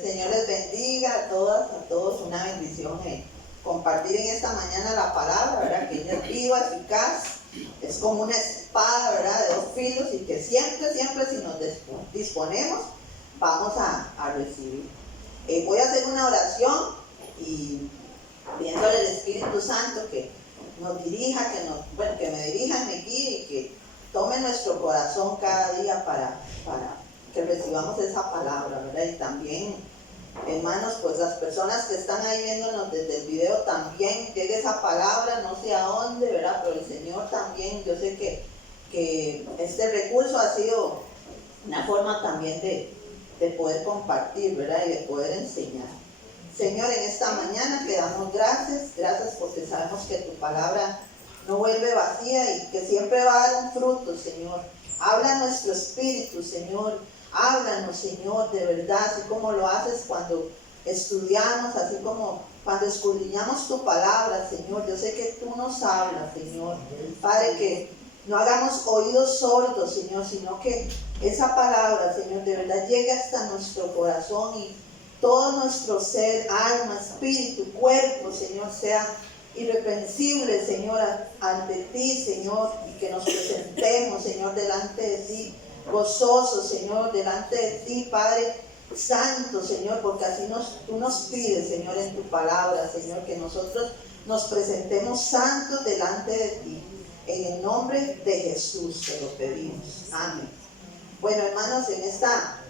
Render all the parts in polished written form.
El Señor les bendiga a todas, a todos. Una bendición compartir en esta mañana la palabra, ¿verdad? Que ella es viva, eficaz, es como una espada, ¿verdad? De dos filos y que siempre, siempre si nos disponemos, vamos a recibir. Voy a hacer una oración y pidiéndole al Espíritu Santo que nos dirija, que me dirija, me guíe y que tome nuestro corazón cada día para que recibamos esa palabra, ¿verdad? Y también, hermanos, pues las personas que están ahí viéndonos desde el video también llegue esa palabra, no sé a dónde, ¿verdad? Pero el Señor también, yo sé que este recurso ha sido una forma también de poder compartir, ¿verdad? Y de poder enseñar. Señor, en esta mañana te damos gracias porque sabemos que tu palabra no vuelve vacía y que siempre va a dar un fruto, Señor. Habla nuestro espíritu, Señor. Háblanos, Señor, de verdad, así como lo haces cuando estudiamos, así como cuando escudriñamos tu palabra, Señor. Yo sé que tú nos hablas, Señor. Padre, que no hagamos oídos sordos, Señor, sino que esa palabra, Señor, de verdad llegue hasta nuestro corazón y todo nuestro ser, alma, espíritu, cuerpo, Señor, sea irreprensible, Señor, ante ti, Señor, y que nos presentemos, Señor, delante de ti, gozosos, Señor, delante de ti, Padre Santo, Señor, porque así tú nos pides, Señor, en tu palabra, Señor, que nosotros nos presentemos santos delante de ti. En el nombre de Jesús te lo pedimos. Amén. Bueno, hermanos, en esta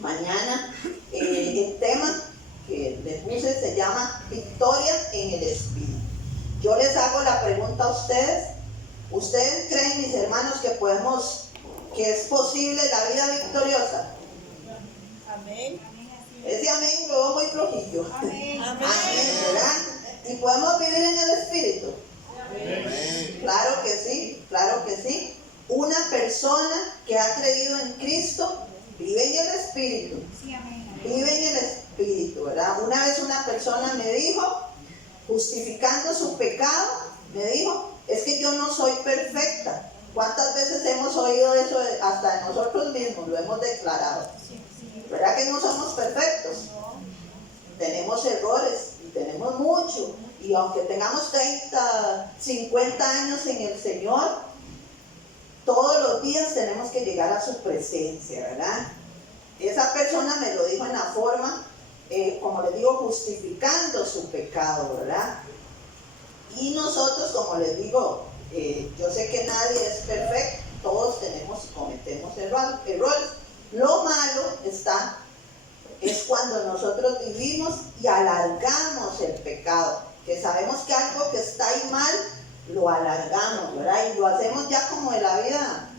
mañana el tema que les puse se llama Victoria en el Espíritu. Yo les hago la pregunta a ustedes. ¿Ustedes creen, mis hermanos, que es posible la vida victoriosa? Amén. Ese amén lo veo muy flojillo. Amén. Amén, ¿verdad? ¿Y podemos vivir en el Espíritu? Amén. Claro que sí, claro que sí. Una persona que ha creído en Cristo vive en el Espíritu. Sí, amén. Vive en el Espíritu, ¿verdad? Una vez una persona me dijo, justificando su pecado, me dijo, es que yo no soy perfecta. ¿Cuántas veces hemos oído eso hasta de nosotros mismos? Lo hemos declarado. ¿Verdad que no somos perfectos? Tenemos errores y tenemos mucho. Y aunque tengamos 30, 50 años en el Señor, todos los días tenemos que llegar a su presencia, ¿verdad? Esa persona me lo dijo en la forma, como les digo, justificando su pecado, ¿verdad? Y nosotros, como les digo, yo sé que nadie es perfecto, todos cometemos errores. Lo malo es cuando nosotros vivimos y alargamos el pecado, que sabemos que algo que está ahí mal, lo alargamos, ¿verdad? Y lo hacemos ya como de la vida,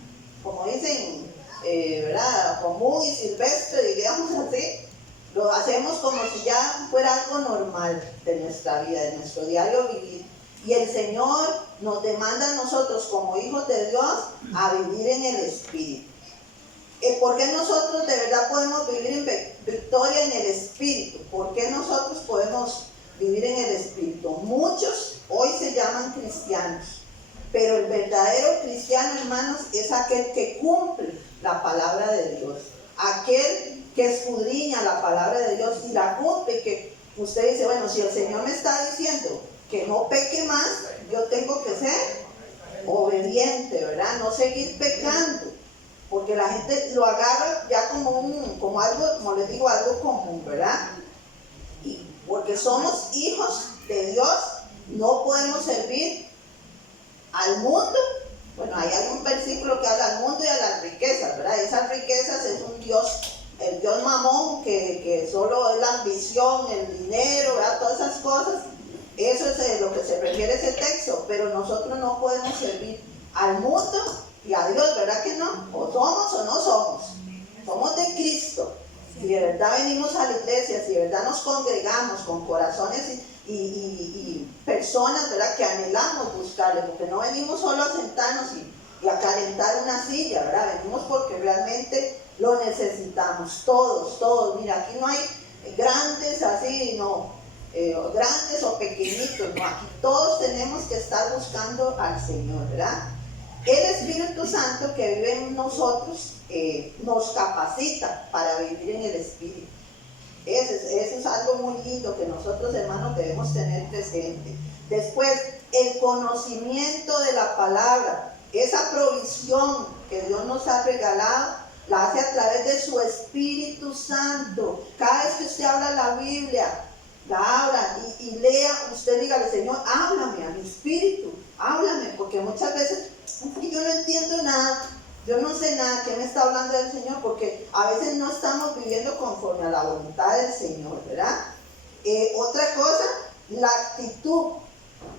como dicen, ¿verdad? Común y silvestre, digamos así. Lo hacemos como si ya fuera algo normal de nuestra vida, de nuestro diario vivir. Y el Señor nos demanda a nosotros como hijos de Dios a vivir en el Espíritu. ¿Por qué nosotros de verdad podemos vivir en victoria en el Espíritu? ¿Por qué nosotros podemos vivir en el Espíritu? Muchos hoy se llaman cristianos, pero el verdadero cristiano, hermanos, es aquel que cumple la palabra de Dios, aquel que escudriña la palabra de Dios y la cumple, y que usted dice, bueno, si el Señor me está diciendo que no peque más, yo tengo que ser obediente, ¿verdad? No seguir pecando, porque la gente lo agarra ya como algo, como les digo, algo común, ¿verdad? Y porque somos hijos de Dios, no podemos servir al mundo. Bueno, hay algún versículo que habla al mundo y a las riquezas, ¿verdad? Esas riquezas es un Dios, el Dios mamón, que solo es la ambición, el dinero, ¿verdad? Todas esas cosas. Eso es lo que se refiere a ese texto, pero nosotros no podemos servir al mundo y a Dios, ¿verdad que no? O somos o no somos. Somos de Cristo. Si de verdad venimos a la iglesia, si de verdad nos congregamos con corazones y personas, ¿verdad?, que anhelamos buscarle, porque no venimos solo a sentarnos y a calentar una silla, ¿verdad? Venimos porque realmente lo necesitamos, todos. Mira, aquí no hay grandes así, no, grandes o pequeñitos, no, aquí todos tenemos que estar buscando al Señor, ¿verdad? El Espíritu Santo que vive en nosotros nos capacita para vivir en el Espíritu. Eso es algo muy lindo que nosotros, hermanos, debemos tener presente. Después, el conocimiento de la palabra, esa provisión que Dios nos ha regalado, la hace a través de su Espíritu Santo. Cada vez que usted habla la Biblia, la abra y lea, usted dígale: Señor, háblame a mi espíritu, háblame, porque muchas veces yo no entiendo nada, yo no sé nada, ¿qué me está hablando el Señor? Porque a veces no estamos viviendo conforme a la voluntad del Señor, ¿verdad? Otra cosa, la actitud.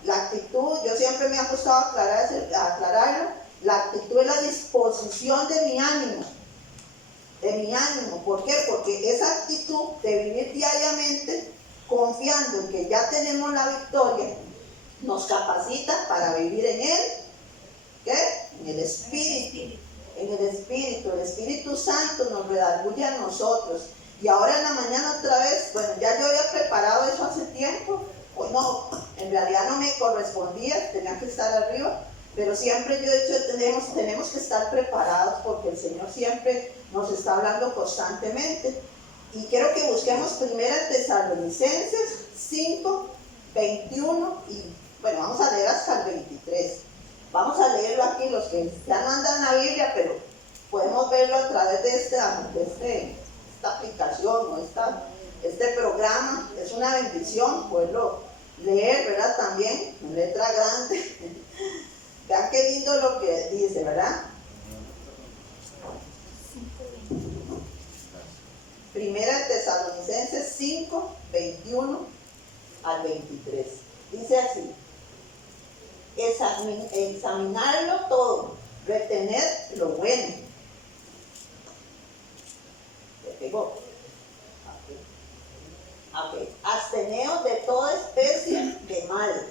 La actitud, yo siempre me ha gustado aclararlo, la actitud es la disposición de mi ánimo. ¿Por qué? Porque esa actitud de vivir diariamente confiando en que ya tenemos la victoria, nos capacita para vivir en él, ¿qué? En el Espíritu. El Espíritu Santo nos redarguye a nosotros. Y ahora en la mañana otra vez, bueno, ya yo había preparado eso hace tiempo, o no, en realidad no me correspondía, tenía que estar arriba, pero siempre yo he dicho, tenemos que estar preparados porque el Señor siempre nos está hablando constantemente. Y quiero que busquemos 1 Tesalonicenses 5, 21 y bueno, vamos a leer hasta el 23. Vamos a leerlo aquí, los que ya no andan en la Biblia, pero podemos verlo a través de esta aplicación o este programa. Es una bendición poderlo leer, ¿verdad? También en letra grande. Vean qué lindo lo que dice, ¿verdad? 1 Tesalonicenses 5, 21 al 23. Dice así: examinarlo todo, retener lo bueno. ¿Se pegó? Okay. Absteneos de toda especie de mal.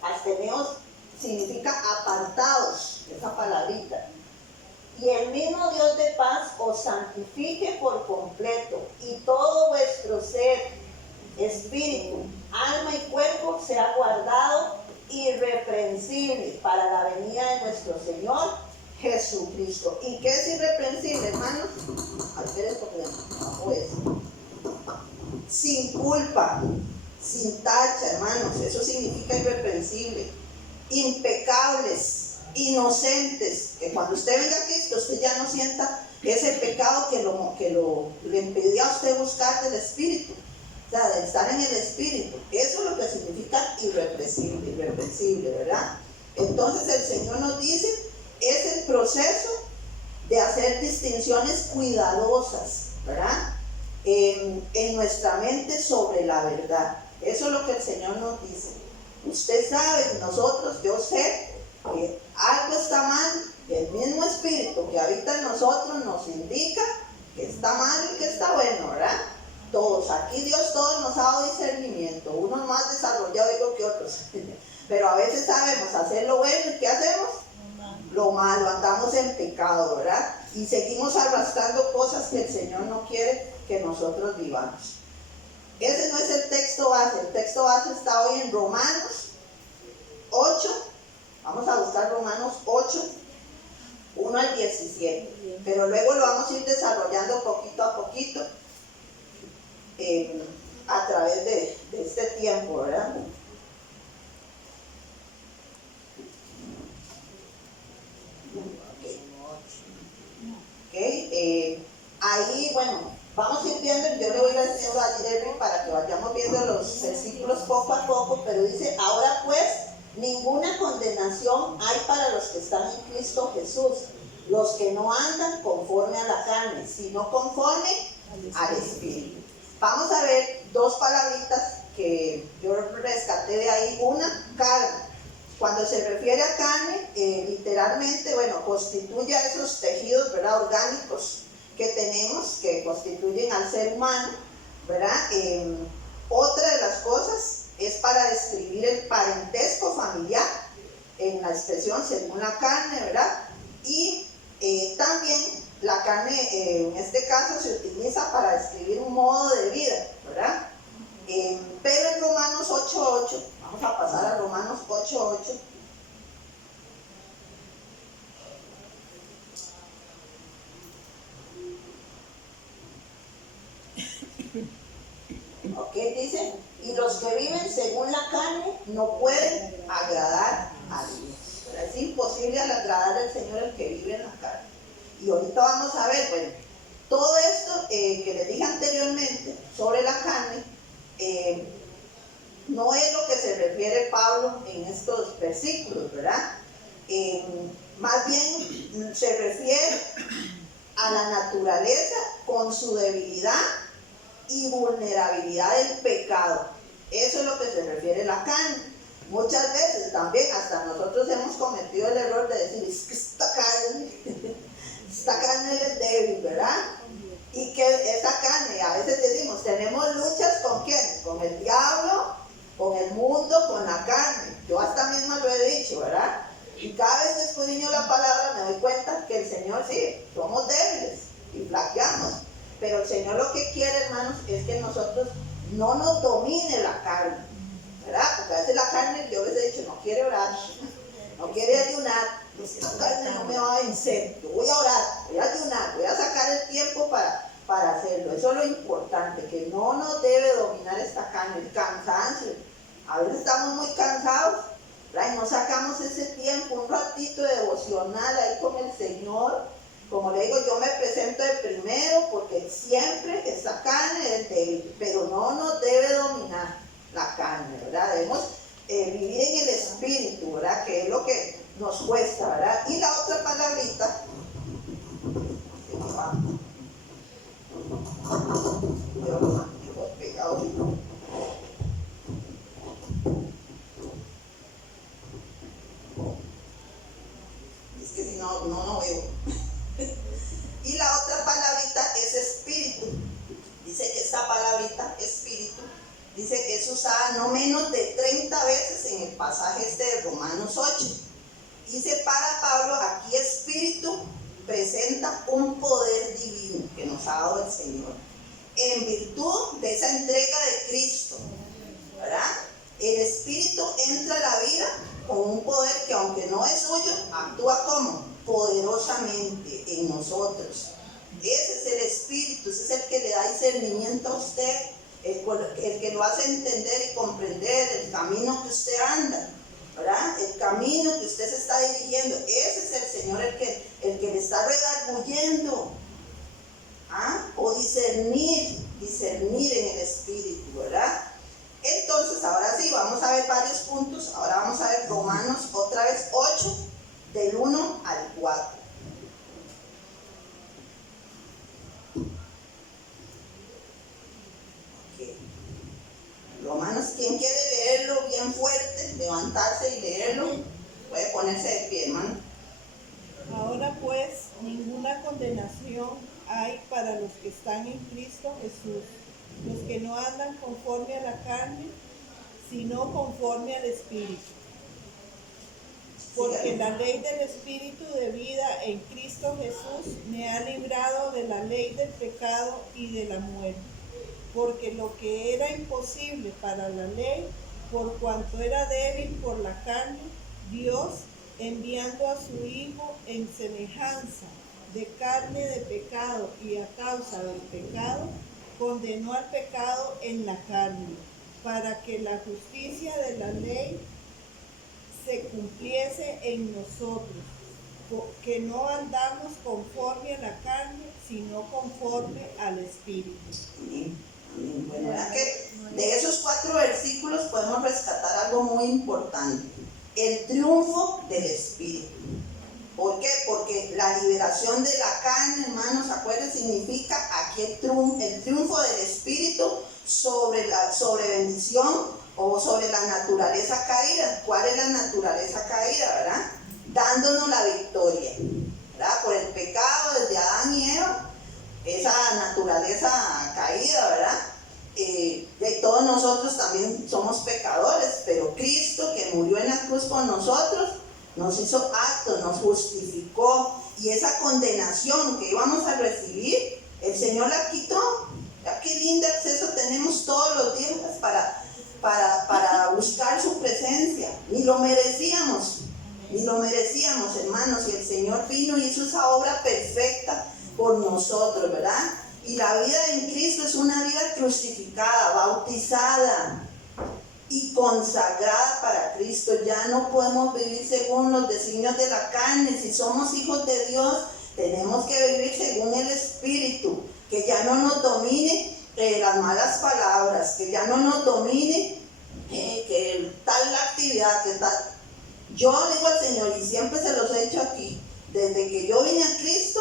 Absteneos significa apartados, esa palabrita. Y el mismo Dios de paz os santifique por completo, y todo vuestro ser, espíritu, alma y cuerpo sea guardado irreprensible para la venida de nuestro Señor Jesucristo. ¿Y qué es irreprensible, hermanos? Sin culpa, sin tacha, hermanos, eso significa irreprensible. Impecables, inocentes, que cuando usted venga a Cristo, usted ya no sienta ese pecado que le impedía a usted buscar del Espíritu, o sea, de estar en el Espíritu. Eso es lo que significa irreprensible, ¿verdad? Entonces el Señor nos dice, es el proceso de hacer distinciones cuidadosas, ¿verdad? En nuestra mente sobre la verdad. Eso es lo que el Señor nos dice. Usted sabe, nosotros, yo sé que algo está mal, que el mismo Espíritu que habita en nosotros nos indica que está mal y que está bueno, ¿verdad? Todos, aquí Dios todos nos ha dado discernimiento, unos más desarrollados que otros, pero a veces sabemos hacer lo bueno y ¿qué hacemos? Lo malo, andamos en pecado, ¿verdad? Y seguimos arrastrando cosas que el Señor no quiere que nosotros vivamos. Ese no es el texto base está hoy en Romanos 8, vamos a buscar Romanos 8, 1 al 17, pero luego lo vamos a ir desarrollando poquito a poquito a través de este tiempo, ¿verdad? Ahí, bueno, vamos a ir viendo, yo le voy a decir a Jerry para que vayamos viendo los versículos poco a poco, pero dice, ahora pues, ninguna condenación hay para los que están en Cristo Jesús, los que no andan conforme a la carne, sino conforme al Espíritu. Vamos a ver dos palabritas que yo rescaté de ahí. Una, carne. Cuando se refiere a carne, literalmente, bueno, constituye a esos tejidos, ¿verdad?, orgánicos que tenemos, que constituyen al ser humano, ¿verdad? Otra de las cosas es para describir el parentesco familiar, en la expresión según la carne, ¿verdad? Y también la carne, en este caso, se utiliza para describir un modo de vida, ¿verdad? Pero en Romanos 8:8, vamos a pasar a Romanos 8:8. ¿Ok? Dice, y los que viven según la carne no pueden agradar a Dios. Pero es imposible agradar al Señor el que vive en la carne. Y ahorita vamos a ver, bueno, todo esto que les dije anteriormente sobre la carne, no es lo que se refiere Pablo en estos versículos, ¿verdad? Más bien se refiere a la naturaleza con su debilidad y vulnerabilidad del pecado. Eso es lo que se refiere a la carne. Muchas veces también hasta nosotros hemos cometido el error de decir, es que esta carne es débil, ¿verdad? Y que esa carne, a veces decimos, tenemos luchas ¿con quién? Con el diablo, con el mundo, con la carne. Yo hasta misma lo he dicho, ¿verdad? Y cada vez que escudriño la palabra me doy cuenta que el Señor sí, somos débiles y flaqueamos. Pero el Señor lo que quiere, hermanos, es que nosotros no nos domine la carne, ¿verdad? Porque a veces la carne, yo les he dicho, no quiere orar, no quiere ayunar. Esta carne no me va a vencer, yo voy a orar, voy a ayunar, voy a sacar el tiempo para hacerlo. Eso es lo importante, que no nos debe dominar esta carne, el cansancio. A veces estamos muy cansados, ¿verdad? Y no sacamos ese tiempo, un ratito de devocional ahí con el Señor. Como le digo, yo me presento de primero porque siempre esta carne es débil, pero no nos debe dominar la carne, ¿verdad? Debemos vivir en el espíritu, ¿verdad? Que es lo que nos cuesta, ¿verdad? Y la otra palabrita, es que si no veo. Y la otra palabrita es espíritu. Dice que esta palabrita, espíritu, dice que es usada no menos de 30 veces en el pasaje de Romanos 8. Dice para Pablo, aquí espíritu presenta un poder divino que nos ha dado el Señor, en virtud de esa entrega de Cristo, ¿verdad? El espíritu entra a la vida con un poder que, aunque no es suyo, actúa como poderosamente en nosotros. Ese es el espíritu, ese es el que le da discernimiento a usted, el que lo hace entender y comprender el camino que usted anda, ¿verdad? El camino que usted se está dirigiendo. Ese es el Señor el que le está redarguyendo. O discernir en el espíritu, ¿verdad? Entonces, ahora sí, vamos a ver varios puntos. Ahora vamos a ver Romanos, otra vez 8, del 1 al 4. Romanos, ¿quién quiere leerlo bien fuerte? Levantarse y leerlo. Puede ponerse de pie, hermano. Ahora pues, ninguna condenación hay para los que están en Cristo Jesús, los que no andan conforme a la carne, sino conforme al Espíritu. Porque la ley del Espíritu de vida en Cristo Jesús me ha librado de la ley del pecado y de la muerte. Porque lo que era imposible para la ley, por cuanto era débil por la carne, Dios, enviando a su Hijo en semejanza de carne de pecado y a causa del pecado, condenó al pecado en la carne, para que la justicia de la ley se cumpliese en nosotros, que no andamos conforme a la carne, sino conforme al Espíritu. Bueno, ¿verdad que de esos 4 versículos podemos rescatar algo muy importante? El triunfo del Espíritu. ¿Por qué? Porque la liberación de la carne, hermanos, acuérdense, significa aquí el triunfo del Espíritu sobre bendición o sobre la naturaleza caída. ¿Cuál es la naturaleza caída, verdad? Dándonos la victoria, ¿verdad? Por el pecado desde Adán y Eva, esa naturaleza caída, ¿verdad? De todos nosotros también somos pecadores, pero Cristo, que murió en la cruz por nosotros, nos hizo aptos, nos justificó, y esa condenación que íbamos a recibir, el Señor la quitó. Ya qué lindo acceso tenemos todos los días para buscar su presencia. Ni lo merecíamos, hermanos, y el Señor vino y hizo esa obra perfecta por nosotros, ¿verdad? Y la vida en Cristo es una vida crucificada, bautizada y consagrada para Cristo. Ya no podemos vivir según los designios de la carne. Si somos hijos de Dios, tenemos que vivir según el Espíritu, que ya no nos domine las malas palabras, que ya no nos domine que tal actividad, que tal. Yo digo al Señor, y siempre se los he dicho aquí, desde que yo vine a Cristo,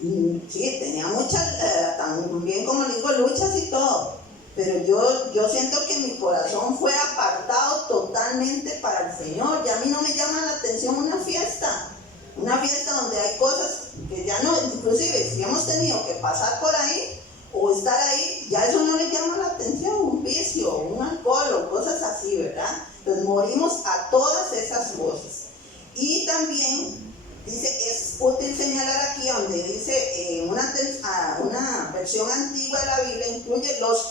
sí, tenía muchas, también como digo, luchas y todo, pero yo siento que mi corazón fue apartado totalmente para el Señor. Ya a mí no me llama la atención una fiesta donde hay cosas que ya no, inclusive si hemos tenido que pasar por ahí o estar ahí, ya eso no le llama la atención, un vicio, un alcohol o cosas así, ¿verdad? Entonces morimos a todas esas cosas. Y también dice, es útil señalar aquí donde dice, una versión antigua de la Biblia incluye los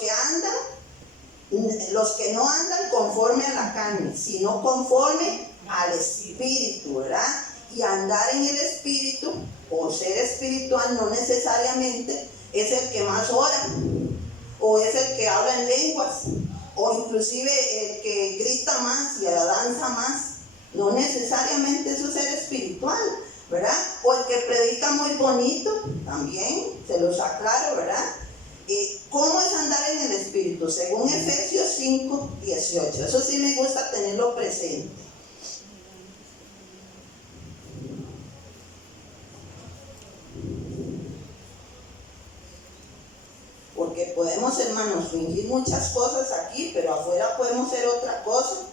que no andan conforme a la carne, sino conforme al Espíritu, ¿verdad? Y andar en el Espíritu o ser espiritual no necesariamente es el que más ora, o es el que habla en lenguas, o inclusive el que grita más y danza más. No necesariamente eso es ser espiritual, ¿verdad? O el que predica muy bonito, también, se los aclaro, ¿verdad? ¿Cómo es andar en el Espíritu? Según Efesios 5:18. Eso sí me gusta tenerlo presente. Porque podemos, hermanos, fingir muchas cosas aquí, pero afuera podemos ser otra cosa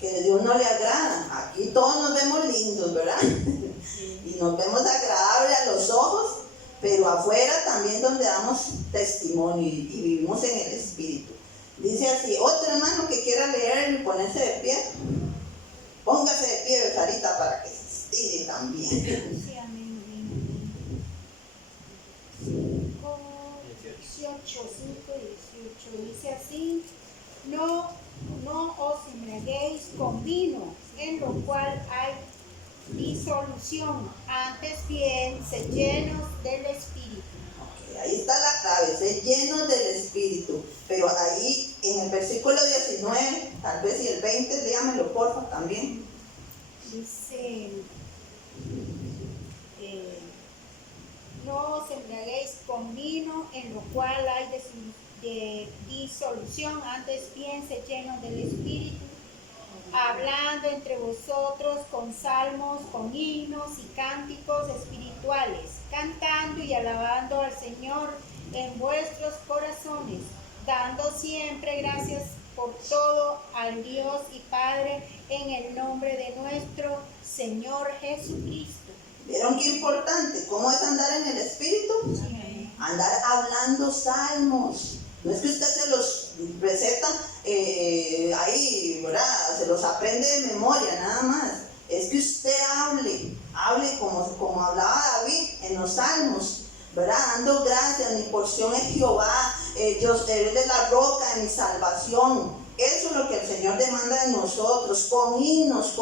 que a Dios no le agrada. Aquí todos nos vemos lindos, ¿verdad? Y nos vemos agradables a los ojos, pero afuera también donde damos testimonio y vivimos en el Espíritu. Dice así, otro hermano que quiera leer y ponerse de pie, póngase de pie, Sarita, para que se estire también. Sí, amén. 5:18 dice así: no os embriaguéis con vino, en lo cual hay disolución, antes bien sed llenos del Espíritu. Okay, ahí está la clave, sed llenos del Espíritu. Pero ahí en el versículo 19, tal vez y el 20, léamelo porfa también. Dice, no os embriaguéis con vino, en lo cual hay de disolución, antes bien sed llenos del Espíritu, hablando entre vosotros con salmos, con himnos y cánticos espirituales, cantando y alabando al Señor en vuestros corazones, dando siempre gracias por todo al Dios y Padre, en el nombre de nuestro Señor Jesucristo. ¿Vieron qué importante? ¿Cómo es andar en el Espíritu? Sí. Andar hablando salmos. No es que usted se los receta ahí, ¿verdad? Se los aprende de memoria, nada más. Es que usted hable como hablaba David en los salmos, ¿verdad? Dando gracias, mi porción es Jehová, Él es la roca de mi salvación. Eso es lo que el Señor demanda de nosotros, con himnos,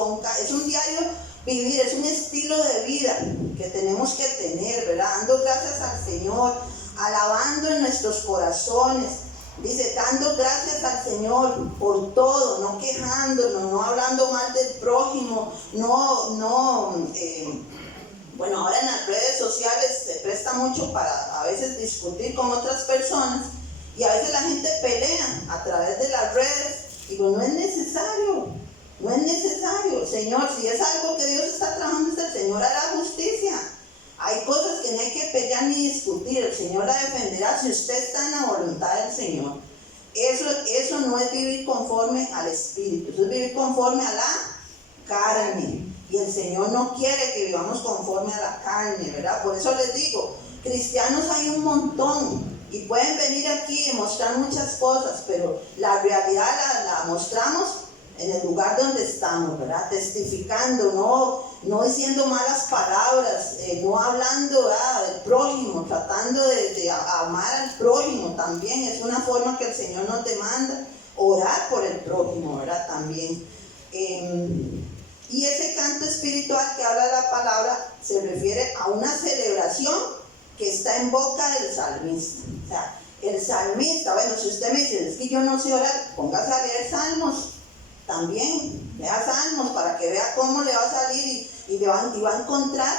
es un diario vivir, es un estilo de vida que tenemos que tener, ¿verdad? Dando gracias al Señor, alabando en nuestros corazones. Dice, dando gracias al Señor por todo, no quejándonos, no hablando mal del prójimo, bueno, ahora en las redes sociales se presta mucho para a veces discutir con otras personas y a veces la gente pelea a través de las redes. Digo, no es necesario. Señor, si es algo que Dios está trabajando, el Señor hará justicia. Hay cosas que no hay que pelear ni discutir, el Señor la defenderá si usted está en la voluntad del Señor. Eso no es vivir conforme al Espíritu, eso es vivir conforme a la carne. Y el Señor no quiere que vivamos conforme a la carne, ¿verdad? Por eso les digo, cristianos hay un montón y pueden venir aquí y mostrar muchas cosas, pero la realidad la mostramos en el lugar donde estamos, ¿verdad? Testificando, no diciendo malas palabras, no hablando del prójimo, tratando de amar al prójimo también. Es una forma que el Señor nos demanda, orar por el prójimo, ¿verdad? También. Y ese canto espiritual que habla la palabra se refiere a una celebración que está en boca del salmista. O sea, el salmista, bueno, si usted me dice, es que yo no sé orar, póngase a leer salmos también, lea salmos para que vea cómo le va a salir y va a encontrar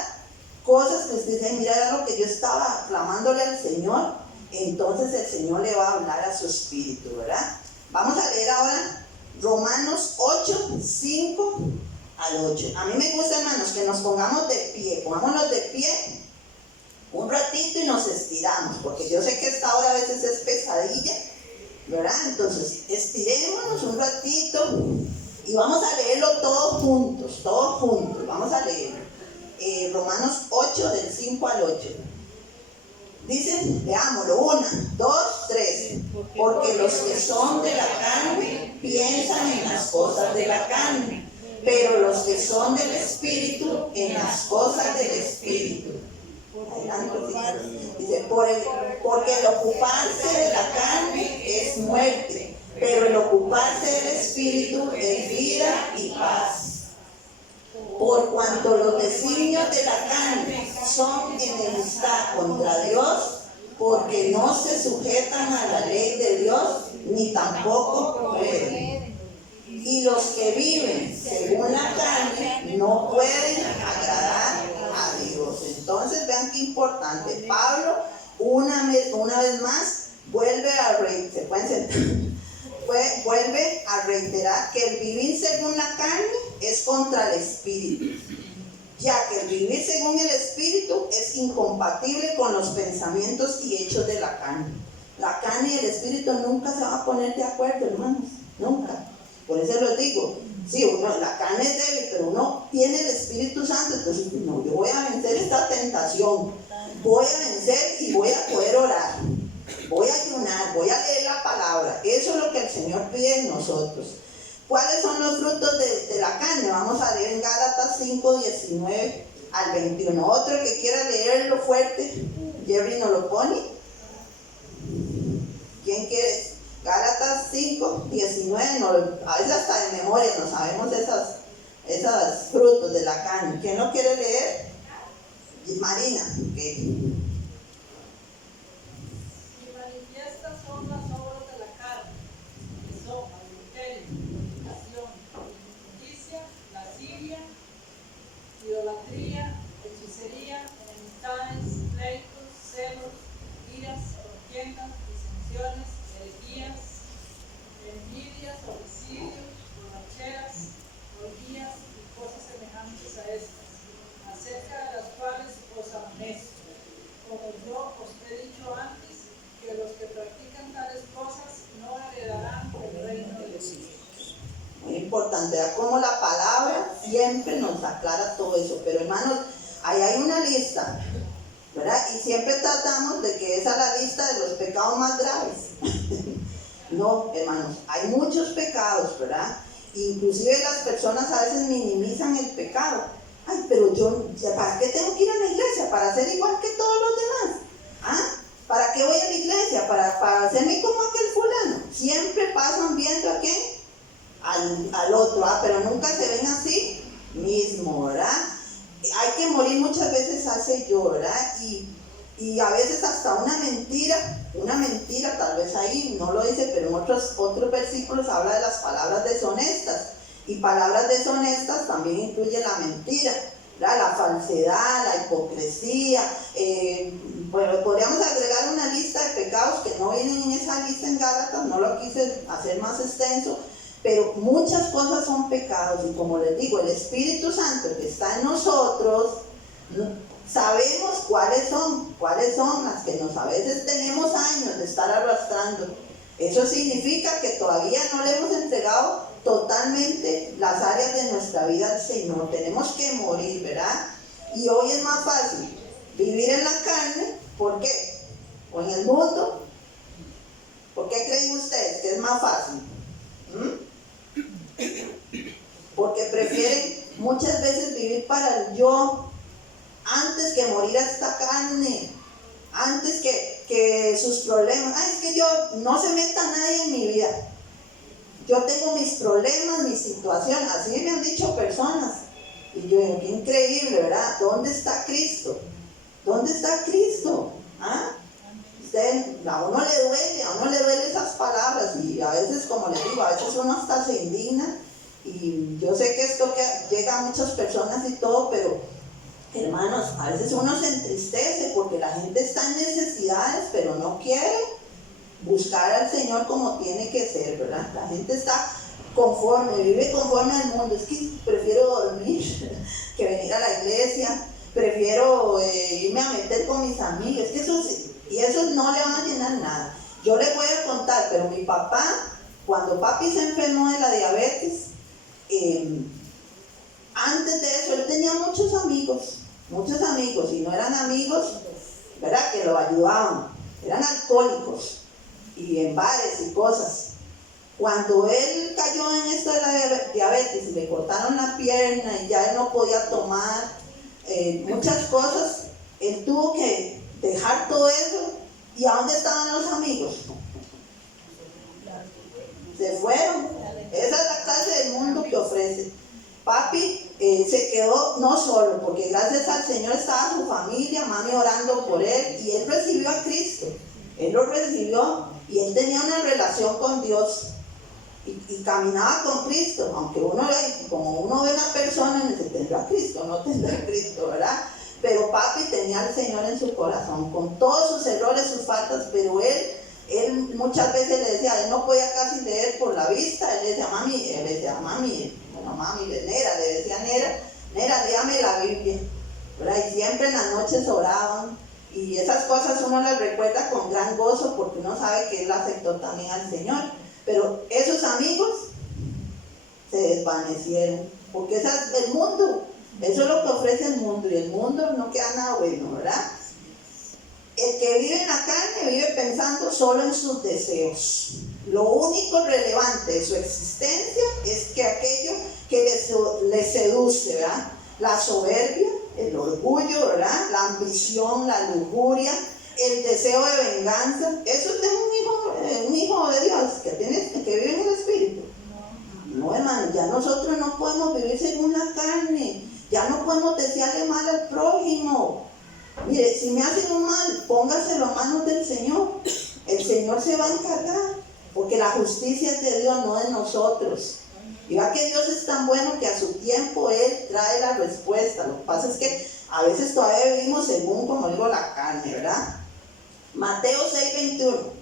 cosas que usted dice, mira, era lo que yo estaba clamándole al Señor. Entonces el Señor le va a hablar a su espíritu, ¿verdad? Vamos a leer ahora Romanos 8, 5 al 8. A mí me gusta, hermanos, que nos pongamos de pie. Pongámonos de pie un ratito y nos estiramos, porque yo sé que esta hora a veces es pesadilla, ¿verdad? Entonces, estirémonos un ratito y vamos a leerlo todos juntos. Vamos a leer Romanos 8, del 5 al 8. Dicen, leámoslo, 1, 2, 3. Porque los que son de la carne piensan en las cosas de la carne, pero los que son del Espíritu en las cosas del Espíritu. Dice, porque el ocuparse de la carne es muerte, pero el ocuparse del Espíritu es vida y paz. Por cuanto los designios de la carne son enemistad contra Dios, porque no se sujetan a la ley de Dios, ni tampoco pueden. Y los que viven según la carne no pueden agradar a Dios. Entonces vean qué importante. Pablo una vez más vuelve a reiterar que el vivir según la carne es contra el Espíritu, ya que el vivir según el Espíritu es incompatible con los pensamientos y hechos de la carne. La carne y el Espíritu nunca se van a poner de acuerdo, hermanos, nunca. Por eso les digo, sí, la carne es débil, pero uno tiene el Espíritu Santo, entonces no, yo voy a vencer esta tentación, voy a vencer y voy a poder orar, voy a ayunar, voy a leer la palabra. Eso es lo que el Señor pide de nosotros. ¿Cuáles son los frutos de la carne? Vamos a leer en Gálatas 5, 19 al 21. Otro que quiera leerlo fuerte, Jerry nos lo pone. ¿Quién quiere? Gálatas 5, 19, a veces hasta de memoria no sabemos esos frutos de la carne. ¿Quién lo quiere leer? Marina. Okay. Y manifiestas son las obras de la carne, que son adulterio, fornicación, injusticia, lascivia, idolatría, hechicería, enemistades, pleitos, celos, iras, contiendas, disensiones, herejías, envidias, homicidios, borracheras, orgías y cosas semejantes a estas, acerca de las cuales os amonesto, como yo os he dicho antes, que los que practican tales cosas no heredarán el reino de Dios. Muy importante, ¿verdad? Como la palabra siempre nos aclara todo eso. Pero hermanos, ahí hay una lista, ¿verdad? Y siempre tratamos de que esa es la lista de los pecados más graves. No, hermanos, hay muchos pecados, ¿verdad? Inclusive las personas a veces minimizan el pecado. Ay, pero yo, ¿para qué tengo que ir a la iglesia? ¿Para ser igual que todos los demás? ¿Ah? ¿Para qué voy a la iglesia? ¿Para hacerme como aquel fulano? Siempre pasan viendo a quién, al otro, pero nunca se ven así mismo, ¿verdad? Hay que morir muchas veces hace yo, ¿verdad? Y a veces hasta una mentira, tal vez ahí no lo dice, pero en otros versículos habla de las palabras deshonestas. Y palabras deshonestas también incluye la mentira, ¿verdad? La falsedad, la hipocresía. Bueno, podríamos agregar una lista de pecados que no vienen en esa lista en Gálatas, no lo quise hacer más extenso, pero muchas cosas son pecados. Y como les digo, el Espíritu Santo que está en nosotros, sabemos cuáles son las que a veces tenemos años de estar arrastrando. Eso significa que todavía no le hemos entregado totalmente las áreas de nuestra vida al Señor. Tenemos que morir, ¿verdad? Y hoy es más fácil vivir en la carne. ¿Por qué? O en el mundo. ¿Por qué creen ustedes que es más fácil? Porque prefieren muchas veces vivir para el yo antes que morir a esta carne, antes que sus problemas. Es que yo no se meta nadie en mi vida, yo tengo mis problemas, mi situación. Así me han dicho personas y yo digo, qué increíble, ¿verdad? ¿Dónde está Cristo? ¿Dónde está Cristo? ¿Ah? A uno le duele esas palabras, y a veces, como les digo, a veces uno hasta se indigna, y yo sé que esto que llega a muchas personas y todo, pero hermanos, a veces uno se entristece porque la gente está en necesidades, pero no quiere buscar al Señor como tiene que ser, ¿verdad? La gente está vive conforme al mundo. Es que prefiero dormir que venir a la iglesia, prefiero irme a meter con mis amigos, que eso no le van a llenar nada. Yo les voy a contar, pero mi papá, cuando papi se enfermó de la diabetes, antes de eso él tenía muchos amigos, y no eran amigos, ¿verdad?, que lo ayudaban, eran alcohólicos y en bares y cosas. Cuando él cayó en esto de la diabetes y le cortaron la pierna y ya él no podía tomar muchas cosas, él tuvo que dejar todo eso. ¿Y a dónde estaban los amigos? Se fueron. Esa es la clase del mundo que ofrece. Papi se quedó no solo, porque gracias al Señor estaba su familia, mami orando por él, y él recibió a Cristo. Él lo recibió y él tenía una relación con Dios y caminaba con Cristo, aunque como uno ve una persona y dice, ¿tendrá Cristo? No tendrá Cristo, ¿verdad? Pero papi tenía al Señor en su corazón, con todos sus errores, sus faltas, pero él muchas veces le decía, él no podía casi leer por la vista, él le decía, mami, Nera, le decía, Nera, léame la Biblia, ¿verdad? Y siempre en las noches oraban, y esas cosas uno las recuerda con gran gozo, porque uno sabe que él aceptó también al Señor. Pero esos amigos se desvanecieron, porque ese es el mundo, eso es lo que ofrece el mundo, y el mundo no queda nada bueno, ¿verdad? El que vive en la carne vive pensando solo en sus deseos. Lo único relevante de su existencia es que aquello que le seduce, ¿verdad? La soberbia, el orgullo, ¿verdad? La ambición, la lujuria, el deseo de venganza. Eso es de un hijo de Dios que vive en el Espíritu. No, hermano, ya nosotros no podemos vivir según la carne, ya no podemos desearle mal al prójimo. Mire, si me hacen un mal, póngaselo a manos del Señor. El Señor se va a encargar, porque la justicia es de Dios, no de nosotros. Y va que Dios es tan bueno que a su tiempo Él trae la respuesta. Lo que pasa es que a veces todavía vivimos según, como digo, la carne, ¿verdad? Mateo 6:21.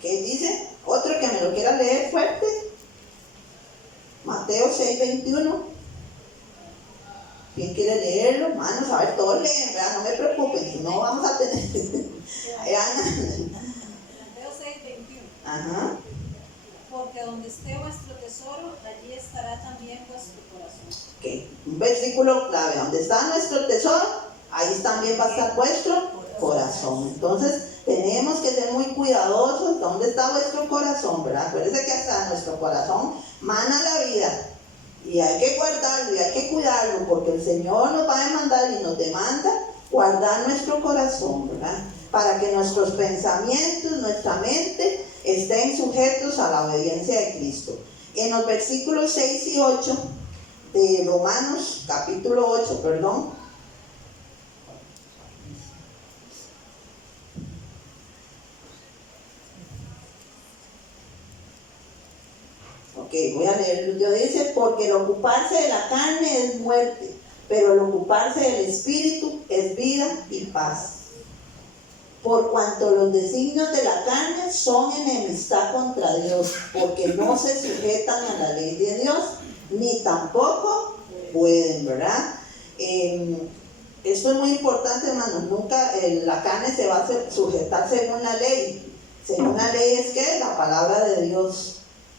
¿Qué dice? Otro que me lo quiera leer fuerte. Mateo 6:21. ¿Quién quiere leerlo? Manos, a ver, todos leen, ¿verdad? No me preocupen, si no vamos a tener. Mateo 6:21. Ajá. Porque donde esté vuestro tesoro, allí estará también vuestro corazón. Okay. Un versículo clave. Donde está nuestro tesoro, ahí también va a estar vuestro corazón. Entonces, tenemos que ser muy cuidadosos. ¿Dónde está vuestro corazón? ¿Verdad? Acuérdense que hasta nuestro corazón mana la vida. Y hay que guardarlo y hay que cuidarlo, porque el Señor nos va a demandar y nos demanda guardar nuestro corazón, ¿verdad? Para que nuestros pensamientos, nuestra mente estén sujetos a la obediencia de Cristo. En los versículos 6 y 8 de Romanos, capítulo 8, perdón. Ok, voy a leerlo. Yo dice, porque el ocuparse de la carne es muerte, pero el ocuparse del Espíritu es vida y paz. Por cuanto los designios de la carne son enemistad contra Dios, porque no se sujetan a la ley de Dios, ni tampoco pueden, ¿verdad? Esto es muy importante, hermanos. Nunca la carne se va a sujetar según la ley. Según la ley es que la palabra de Dios.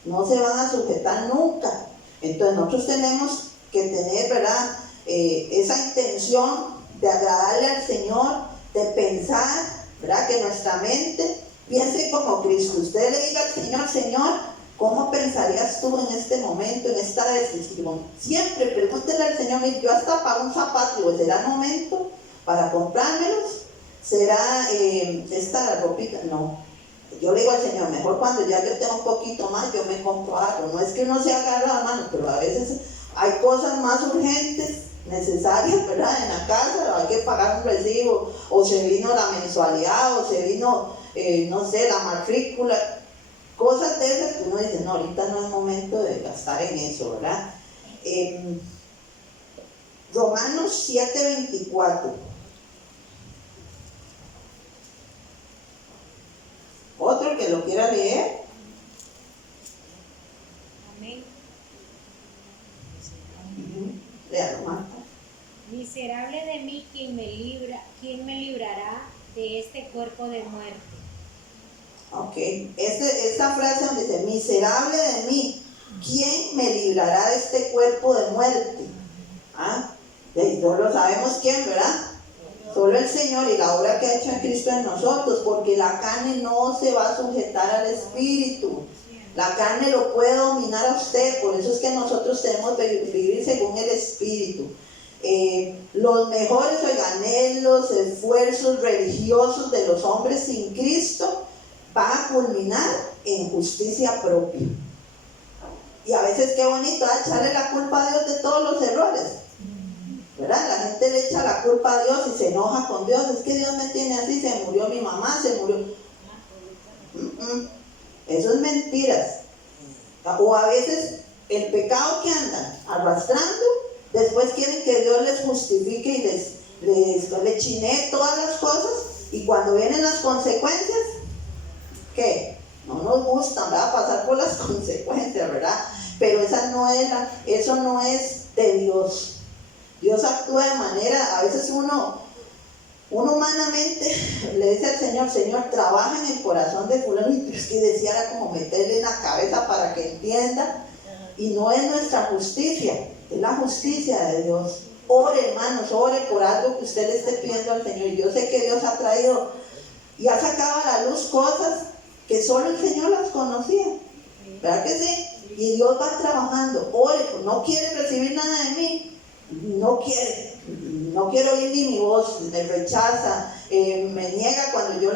No se van a sujetar nunca. Entonces nosotros tenemos que tener, ¿verdad? Esa intención de agradarle al Señor, de pensar, ¿verdad? Que nuestra mente piense como Cristo. Usted le diga al Señor, Señor, ¿cómo pensarías tú en este momento, en esta decisión? Siempre pregúntele al Señor, yo hasta pago un zapato, ¿será el momento para comprármelos? ¿Será esta ropita? No. Yo le digo al Señor, mejor cuando ya yo tengo un poquito más, yo me compro algo. No es que uno se agarra la mano, pero a veces hay cosas más urgentes, necesarias, ¿verdad? En la casa hay que pagar un recibo, o se vino la mensualidad, o se vino, no sé, la matrícula. Cosas de esas que uno dice, no, ahorita no es momento de gastar en eso, ¿verdad? Romanos 7:24. Otro que lo quiera leer. Amén. Léalo, Marta. Miserable de mí, ¿quién me librará de este cuerpo de muerte? Ok, esta frase donde dice, miserable de mí, ¿quién me librará de este cuerpo de muerte? ¿Ah? Y solo sabemos quién, ¿verdad? Solo el Señor y la obra que ha hecho en Cristo en nosotros, porque la carne no se va a sujetar al Espíritu. La carne lo puede dominar a usted, por eso es que nosotros tenemos que vivir según el Espíritu. Los mejores anhelos, esfuerzos religiosos de los hombres sin Cristo van a culminar en justicia propia. Y a veces qué bonito echarle la culpa a Dios de todos los errores, ¿verdad? La gente le echa la culpa a Dios y se enoja con Dios. Es que Dios me tiene así, se murió mi mamá, se murió. Eso es mentiras. O a veces el pecado que andan arrastrando, después quieren que Dios les justifique y les chinee todas las cosas, y cuando vienen las consecuencias, ¿qué? No nos gustan, ¿verdad? Pasar por las consecuencias, ¿verdad? Pero eso no es de Dios. Dios actúa de manera, a veces uno humanamente le dice al Señor, Señor, trabaja en el corazón de fulano, y es que deseara como meterle en la cabeza para que entienda, y no es nuestra justicia, es la justicia de Dios. Ore, hermanos, ore por algo que usted le esté pidiendo al Señor. Yo sé que Dios ha traído y ha sacado a la luz cosas que solo el Señor las conocía, ¿verdad que sí? Y Dios va trabajando. Ore, no quiere recibir nada de mí, no quiere oír ni mi voz, me rechaza, me niega cuando yo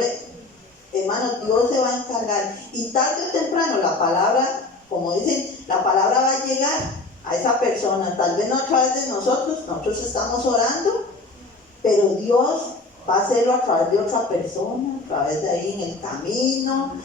hermano, Dios se va a encargar, y tarde o temprano la palabra, como dicen, la palabra va a llegar a esa persona, tal vez no a través de nosotros estamos orando, pero Dios va a hacerlo a través de otra persona, a través de ahí en el camino,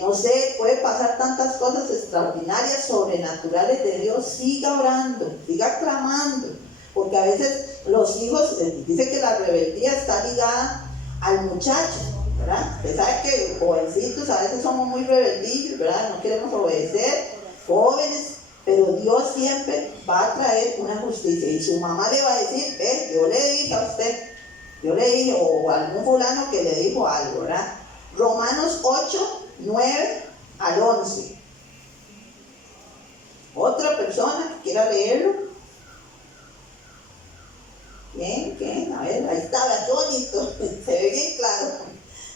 no sé, puede pasar tantas cosas extraordinarias, sobrenaturales de Dios. Siga orando, siga clamando, porque a veces los hijos, dice que la rebeldía está ligada al muchacho, ¿verdad? Usted sabe que jovencitos a veces somos muy rebeldillos, ¿verdad? No queremos obedecer, jóvenes, pero Dios siempre va a traer una justicia, y su mamá le va a decir, yo le dije a usted, yo le dije, o algún fulano que le dijo algo, ¿verdad? Romanos 8:9-11. Otra persona que quiera leerlo. Bien, a ver, ahí está, qué bonito, se ve bien claro.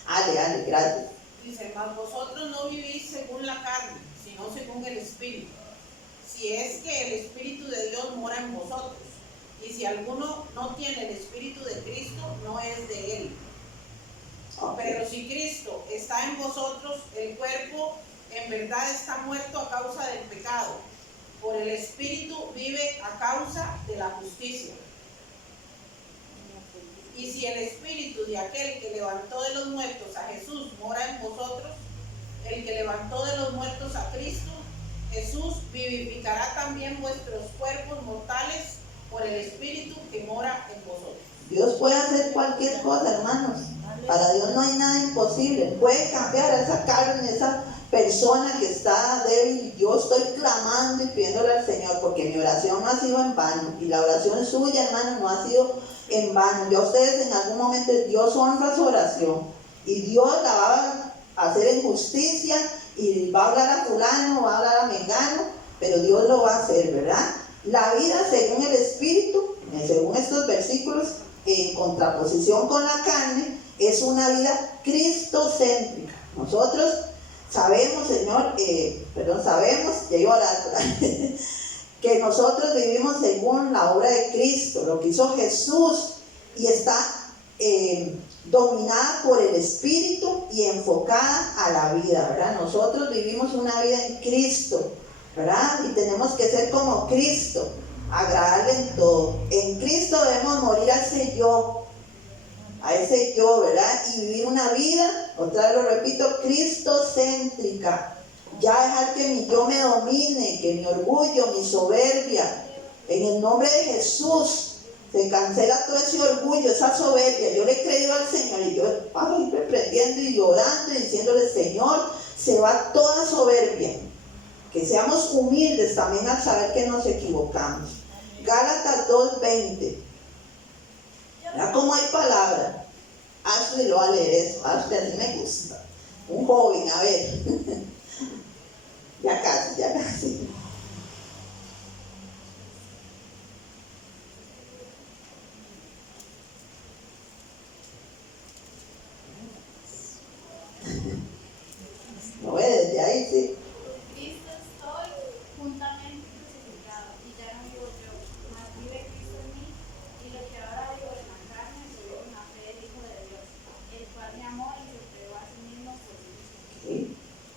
Ale, gracias. Dice, mas vosotros no vivís según la carne, sino según el Espíritu. Si es que el Espíritu de Dios mora en vosotros. Y si alguno no tiene el Espíritu de Cristo, no es de él. Okay. Pero si Cristo está en vosotros, el cuerpo en verdad está muerto a causa del pecado. Por el Espíritu vive a causa de la justicia. Y si el Espíritu de aquel que levantó de los muertos a Jesús mora en vosotros, el que levantó de los muertos a Cristo, Jesús vivificará también vuestros cuerpos mortales por el Espíritu que mora en vosotros. Dios puede hacer cualquier cosa, hermanos. Para Dios no hay nada imposible. Puede cambiar a esa carne, esa persona que está débil. Yo estoy clamando y pidiéndole al Señor, porque mi oración no ha sido en vano, y la oración suya, hermano, no ha sido en vano. Ya ustedes en algún momento, Dios honra su oración, y Dios la va a hacer en justicia, y va a hablar a fulano, va a hablar a mengano, pero Dios lo va a hacer, ¿verdad? La vida según el Espíritu, según estos versículos, en contraposición con la carne, es una vida cristocéntrica. Nosotros sabemos, Señor, sabemos, ya iba a orar, que nosotros vivimos según la obra de Cristo, lo que hizo Jesús, y está dominada por el Espíritu y enfocada a la vida, ¿verdad? Nosotros vivimos una vida en Cristo, ¿verdad? Y tenemos que ser como Cristo, agradarle en todo. En Cristo debemos morir a ese yo, ¿verdad? Y vivir una vida, otra vez lo repito, cristocéntrica. Ya dejar que mi yo me domine, que mi orgullo, mi soberbia, en el nombre de Jesús, se cancela todo ese orgullo, esa soberbia. Yo le he creído al Señor y yo paso reprendiendo y llorando y diciéndole: Señor, se va toda soberbia. Que seamos humildes también al saber que nos equivocamos. Gálatas 2:20. ¿Verdad cómo hay palabra? Ashley lo va a leer eso. Ashley, a mí me gusta. Un joven, a ver. Ya casi. No ve, desde ahí sí. Cristo estoy juntamente crucificado, y ya no vivo yo, mas vive Cristo en mí, y lo que ahora vivo en la carne, lo vivo en la fe del Hijo de Dios, el cual me amó y se entregó a sí mismo por mí. ¿Sí?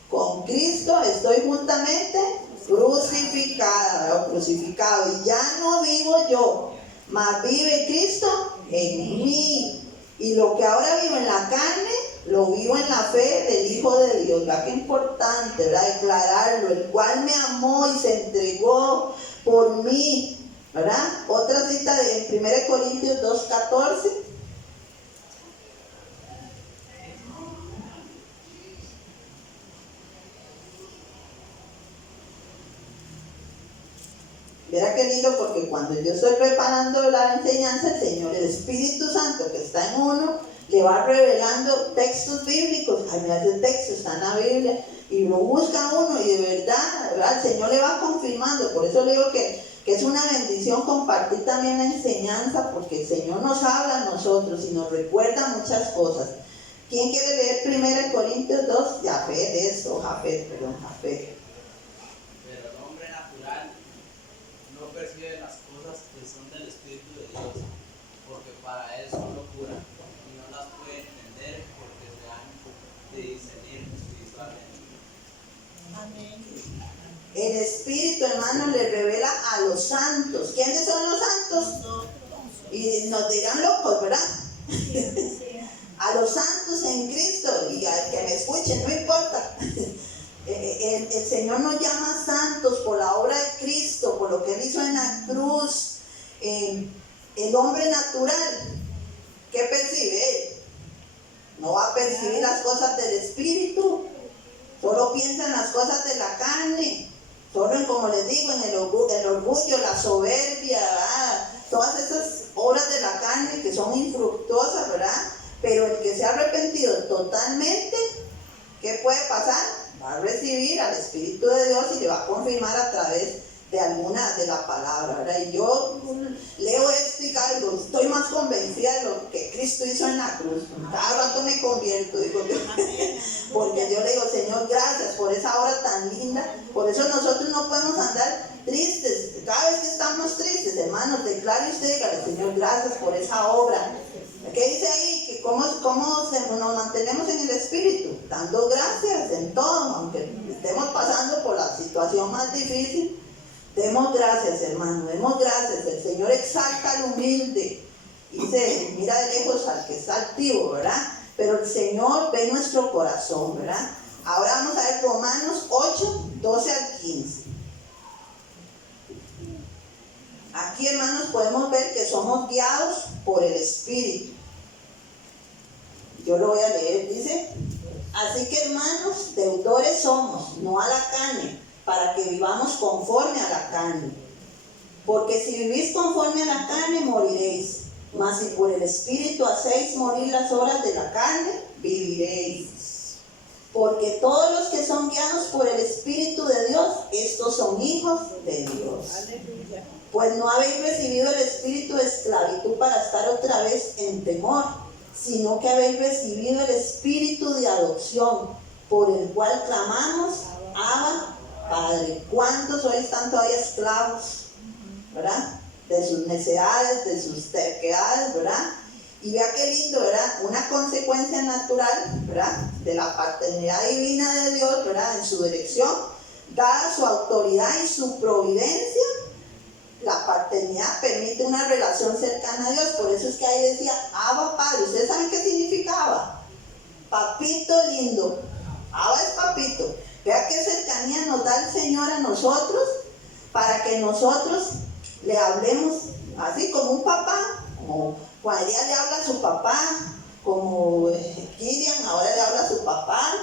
Con Cristo estoy juntamente crucificada o crucificado, y ya no vivo yo, mas vive Cristo en mí. Y lo que ahora vivo en la carne, lo vivo en la fe del Hijo de Dios. ¿Verdad? Qué importante, ¿verdad? Declararlo, el cual me amó y se entregó por mí, ¿verdad? Otra cita en 1 Corintios 2:14. Verá qué lindo, porque cuando yo estoy preparando la enseñanza, el Señor, el Espíritu Santo que está en uno, le va revelando textos bíblicos. Ay, mira, ese texto está en la Biblia, y lo busca uno, y de verdad, el Señor le va confirmando. Por eso le digo que es una bendición compartir también la enseñanza, porque el Señor nos habla a nosotros y nos recuerda muchas cosas. ¿Quién quiere leer 1 Corintios 2? Jafet. Pero el hombre natural no percibe las cosas que son del Espíritu de Dios, porque para él son locura, y no las puede entender porque se han de discernir espiritualmente. Amén. El Espíritu, hermano, le revela a los santos. ¿Quiénes son los santos? Y nos dirán locos, ¿verdad? A los santos en Cristo, y al que me escuchen, no importa. El Señor nos llama santos por la obra de Cristo, por lo que Él hizo en la cruz. El hombre natural, ¿qué percibe él? No va a percibir las cosas del Espíritu, solo piensa en las cosas de la carne, solo en, como les digo, en el orgullo, la soberbia, ¿verdad? Todas esas obras de la carne que son infructuosas, ¿verdad? Pero el que se ha arrepentido totalmente, ¿qué puede pasar? Va a recibir al Espíritu de Dios y le va a confirmar a través de alguna de la palabra, ¿verdad? Y yo leo esto y algo, estoy más convencida de lo que Cristo hizo en la cruz. Cada rato me convierto, digo yo, porque yo le digo: Señor, gracias por esa obra tan linda. Por eso nosotros no podemos andar tristes. Cada vez que estamos tristes, hermanos, declare usted, dígale: Señor, gracias por esa obra. ¿Qué dice ahí? Que cómo nos mantenemos en el Espíritu, dando gracias en todo, aunque estemos pasando por la situación más difícil. Demos gracias, hermano, demos gracias. El Señor exalta al humilde y se mira de lejos al que está altivo, ¿verdad? Pero el Señor ve nuestro corazón, ¿verdad? Ahora vamos a ver Romanos 8, 12 al 15. Aquí, hermanos, podemos ver que somos guiados por el Espíritu. Yo lo voy a leer, dice: así que, hermanos, deudores somos, no a la carne, para que vivamos conforme a la carne. Porque si vivís conforme a la carne, moriréis. Mas si por el Espíritu hacéis morir las obras de la carne, viviréis. Porque todos los que son guiados por el Espíritu de Dios, estos son hijos de Dios. Aleluya. Pues no habéis recibido el espíritu de esclavitud para estar otra vez en temor, sino que habéis recibido el espíritu de adopción, por el cual clamamos: Abba, Padre. ¿Cuántos hoy están todavía esclavos, verdad? De sus necedades, de sus terquedades, ¿verdad? Y vea qué lindo, ¿verdad? Una consecuencia natural, ¿verdad? De la paternidad divina de Dios, ¿verdad? En su dirección, dada su autoridad y su providencia, la paternidad permite una relación cercana a Dios. Por eso es que ahí decía, Abba Padre. ¿Ustedes saben qué significaba? Papito lindo. Abba es papito. Vea qué cercanía nos da el Señor a nosotros para que nosotros le hablemos así como un papá, como cuando ella le habla a su papá, como Kirian ahora le habla a su papá.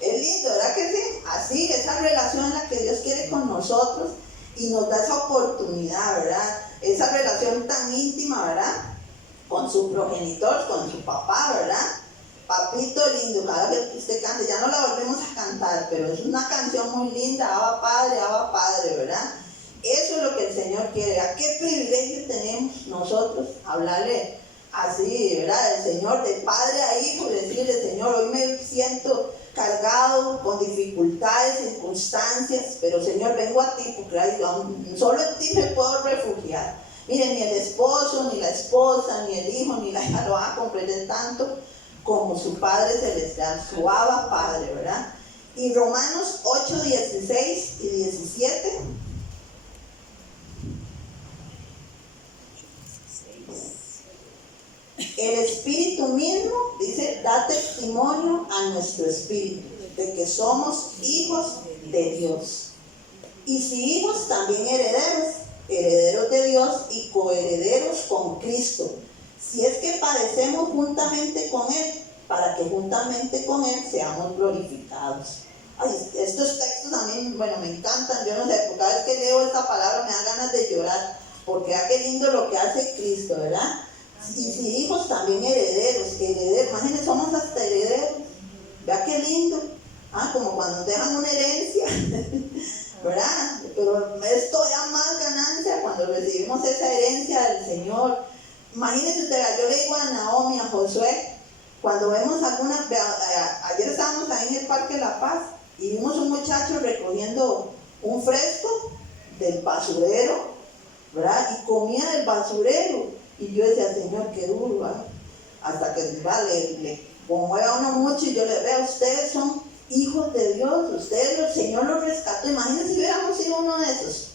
Es lindo, ¿verdad que sí? Así, esa relación en la que Dios quiere con nosotros y nos da esa oportunidad, ¿verdad? Esa relación tan íntima, ¿verdad? Con su progenitor, con su papá, ¿verdad? Papito lindo, cada vez que usted cante, ya no la volvemos a cantar, pero es una canción muy linda, Abba Padre, ¿verdad? Eso es lo que el Señor quiere. ¿A qué privilegio tenemos nosotros hablarle así, ¿verdad? El Señor, de padre a hijo, decirle, Señor, hoy me siento cargado con dificultades, circunstancias, pero Señor, vengo a ti porque solo en ti me puedo refugiar. Miren, ni el esposo, ni la esposa, ni el hijo, ni la hija lo van a comprender tanto como su Padre Celestial, su Abba Padre, ¿verdad? Y Romanos 8, 16 y 17. El Espíritu mismo, dice, da testimonio a nuestro espíritu de que somos hijos de Dios. Y si hijos, también herederos, herederos de Dios y coherederos con Cristo. Si es que padecemos juntamente con Él, para que juntamente con Él seamos glorificados. Ay, estos textos a mí, bueno, me encantan. Yo no sé, porque cada vez que leo esta palabra me da ganas de llorar, porque vea qué lindo lo que hace Cristo, ¿verdad? Y si hijos, también herederos, imagínense, somos hasta herederos. Vea qué lindo, como cuando nos dejan una herencia, ¿verdad? Pero es todavía más ganancia cuando recibimos esa herencia del Señor. Imagínense ustedes, yo le digo a Naomi, a Josué, cuando vemos ayer estábamos ahí en el Parque La Paz y vimos un muchacho recogiendo un fresco del basurero, ¿verdad? Y comía del basurero. Y yo decía, Señor, qué duro, ¿verdad? Hasta que le conmueve a uno mucho y yo le veo, ustedes son hijos de Dios, ustedes, el Señor los rescató. Imagínense si hubiéramos sido uno de esos.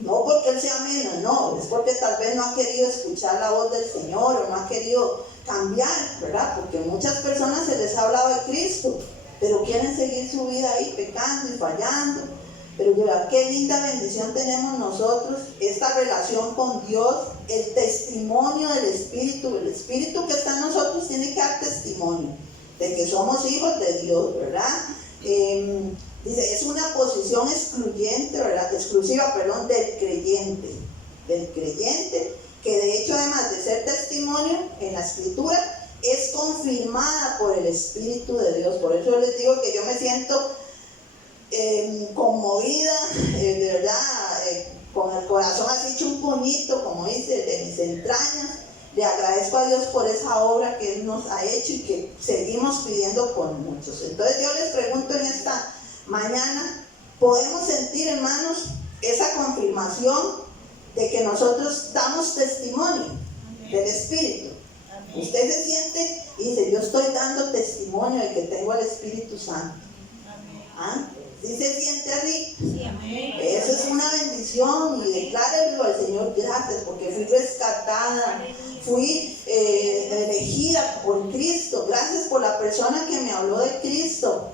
No porque Él sea menos, no, es porque tal vez no ha querido escuchar la voz del Señor o no ha querido cambiar, ¿verdad? Porque muchas personas se les ha hablado de Cristo, pero quieren seguir su vida ahí pecando y fallando. Pero mira, qué linda bendición tenemos nosotros, esta relación con Dios, el testimonio del Espíritu. El Espíritu que está en nosotros tiene que dar testimonio de que somos hijos de Dios, ¿verdad? Dice, es una posición excluyente, ¿verdad? Exclusiva, del creyente, que de hecho, además de ser testimonio en la Escritura, es confirmada por el Espíritu de Dios. Por eso yo les digo que yo me siento conmovida, de verdad, con el corazón así hecho un puñito, como dice, de mis entrañas. Le agradezco a Dios por esa obra que Él nos ha hecho y que seguimos pidiendo por muchos. Entonces yo les pregunto en esta mañana, ¿podemos sentir, hermanos, esa confirmación de que nosotros damos testimonio del Espíritu? Amén. Usted se siente y dice, yo estoy dando testimonio de que tengo al Espíritu Santo. ¿Sí se siente así? Sí, amén. Eso es una bendición y declárenlo al Señor, gracias porque fui rescatada, fui elegida por Cristo, gracias por la persona que me habló de Cristo.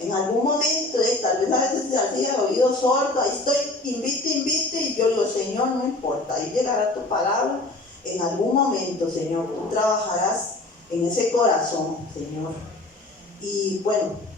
En algún momento, tal vez a veces se hacía oído sordo, ahí estoy, invite, y yo digo, Señor, no importa, ahí llegará tu palabra. En algún momento, Señor, tú trabajarás en ese corazón, Señor. Y bueno,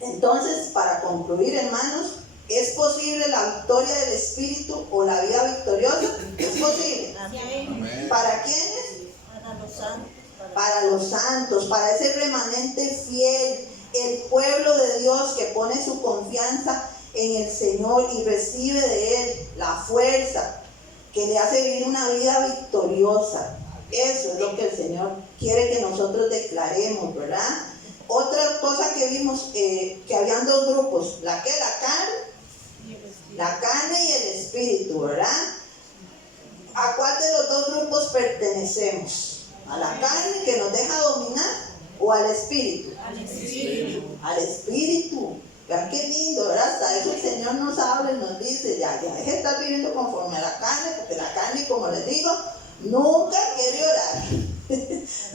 entonces, para concluir, hermanos, ¿es posible la victoria del Espíritu o la vida victoriosa? ¿Es posible? Amén. ¿Para quiénes? Para los santos. Para los santos, para ese remanente fiel, el pueblo de Dios que pone su confianza en el Señor y recibe de Él la fuerza que le hace vivir una vida victoriosa. Eso es lo que el Señor quiere que nosotros declaremos, ¿verdad? Otra cosa que vimos, que habían dos grupos, la carne y el espíritu, ¿verdad? ¿A cuál de los dos grupos pertenecemos? ¿A la carne que nos deja dominar o al espíritu? Al Espíritu. Al espíritu. Vean qué lindo, ¿verdad? Hasta eso el Señor nos habla y nos dice, ya deje de estar viviendo conforme a la carne, porque la carne, como les digo, nunca quiere orar,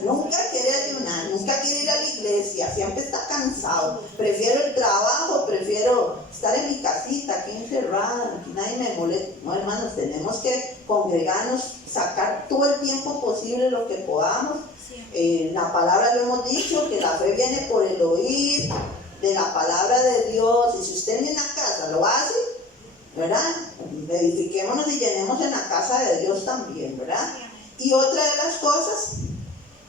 nunca quiere ayunar, nunca quiere ir a la iglesia, siempre está cansado. Prefiero el trabajo, prefiero estar en mi casita, aquí encerrada, aquí nadie me molesta. No, hermanos, tenemos que congregarnos, sacar todo el tiempo posible lo que podamos. La palabra lo hemos dicho, que la fe viene por el oír de la palabra de Dios. Y si usted en la casa lo hace, ¿verdad? Edifiquémonos y llenemos en la casa de Dios también, ¿verdad? Y otra de las cosas,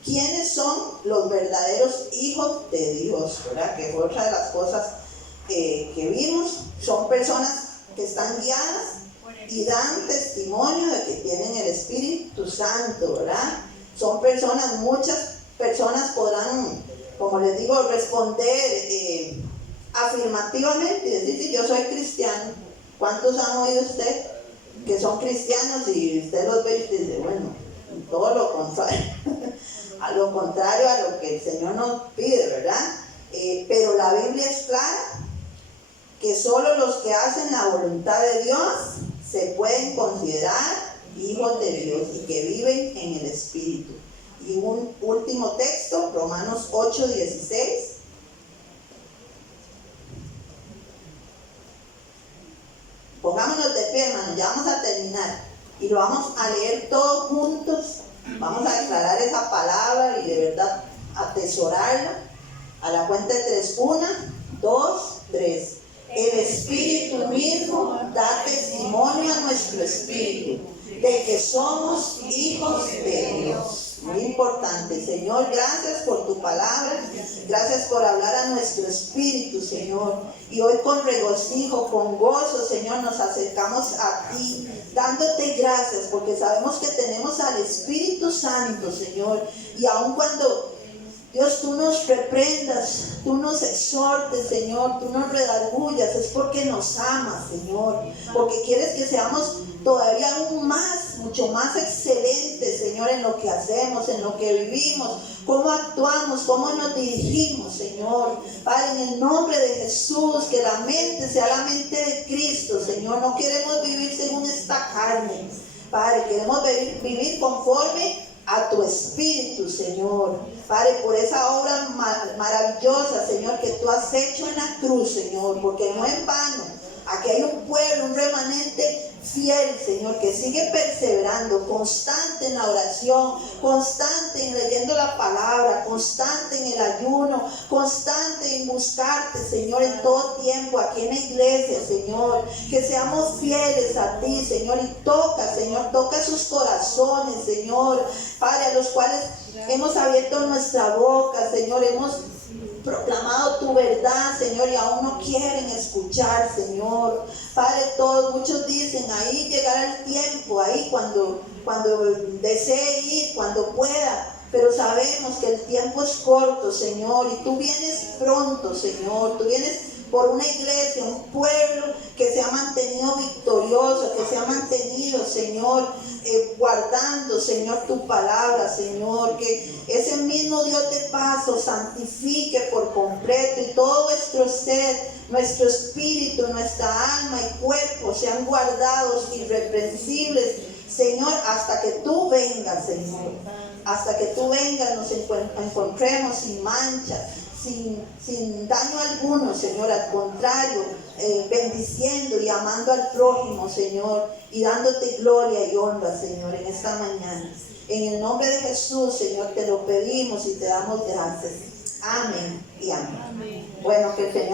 ¿quiénes son los verdaderos hijos de Dios? ¿Verdad? Que fue otra de las cosas que vimos. Son personas que están guiadas y dan testimonio de que tienen el Espíritu Santo, ¿verdad? Son personas, muchas personas podrán, como les digo, responder afirmativamente y decir, sí, yo soy cristiano. ¿Cuántos han oído usted que son cristianos y usted los ve y dice, bueno, todo lo contrario, a lo contrario a lo que el Señor nos pide, ¿verdad? Pero la Biblia es clara que solo los que hacen la voluntad de Dios se pueden considerar hijos de Dios y que viven en el Espíritu. Y un último texto, Romanos 8:16. Pongámonos de pie, hermanos, ya vamos a terminar y lo vamos a leer todos juntos. Vamos a declarar esa palabra y de verdad atesorarla. A la cuenta de 3, 1, 2, 3. El Espíritu mismo da testimonio a nuestro espíritu de que somos hijos de Dios. Muy importante. Señor, gracias por tu palabra, gracias por hablar a nuestro espíritu, Señor. Y hoy con regocijo, con gozo, Señor, nos acercamos a ti, dándote gracias, porque sabemos que tenemos al Espíritu Santo, Señor. Y aun cuando, Dios, tú nos reprendas, tú nos exhortes, Señor, tú nos redargullas, es porque nos amas, Señor, porque quieres que seamos todavía aún más, mucho más excelentes, Señor, en lo que hacemos, en lo que vivimos, cómo actuamos, cómo nos dirigimos, Señor. Padre, en el nombre de Jesús, que la mente sea la mente de Cristo, Señor. No queremos vivir según esta carne, Padre, queremos vivir conforme a tu Espíritu, Señor. Padre, por esa obra maravillosa, Señor, que tú has hecho en la cruz, Señor, porque no en vano. Aquí hay un pueblo, un remanente fiel, Señor, que sigue perseverando, constante en la oración, constante en leyendo la palabra, constante en el ayuno, constante en buscarte, Señor, en todo tiempo, aquí en la iglesia, Señor. Que seamos fieles a ti, Señor, y toca, Señor, toca sus corazones, Señor, Padre, a los cuales hemos abierto nuestra boca, Señor, hemos proclamado tu verdad, Señor, y aún no quieren escuchar, Señor. Padre, muchos dicen, ahí llegará el tiempo, ahí cuando desee ir, cuando pueda. Pero sabemos que el tiempo es corto, Señor, y tú vienes pronto, Señor. Tú vienes por una iglesia, un pueblo que se ha mantenido victorioso, que se ha mantenido, Señor, guardando, Señor, tu palabra, Señor. Que ese mismo Dios de paz os santifique por completo y todo vuestro ser, nuestro espíritu, nuestra alma y cuerpo sean guardados irreprensibles, Señor, hasta que tú vengas, Señor. Hasta que tú vengas, nos encontremos sin mancha, sin daño alguno, Señor, al contrario, bendiciendo y amando al prójimo, Señor, y dándote gloria y honra, Señor, en esta mañana. En el nombre de Jesús, Señor, te lo pedimos y te damos gracias. Amén y amén. Bueno, que el Señor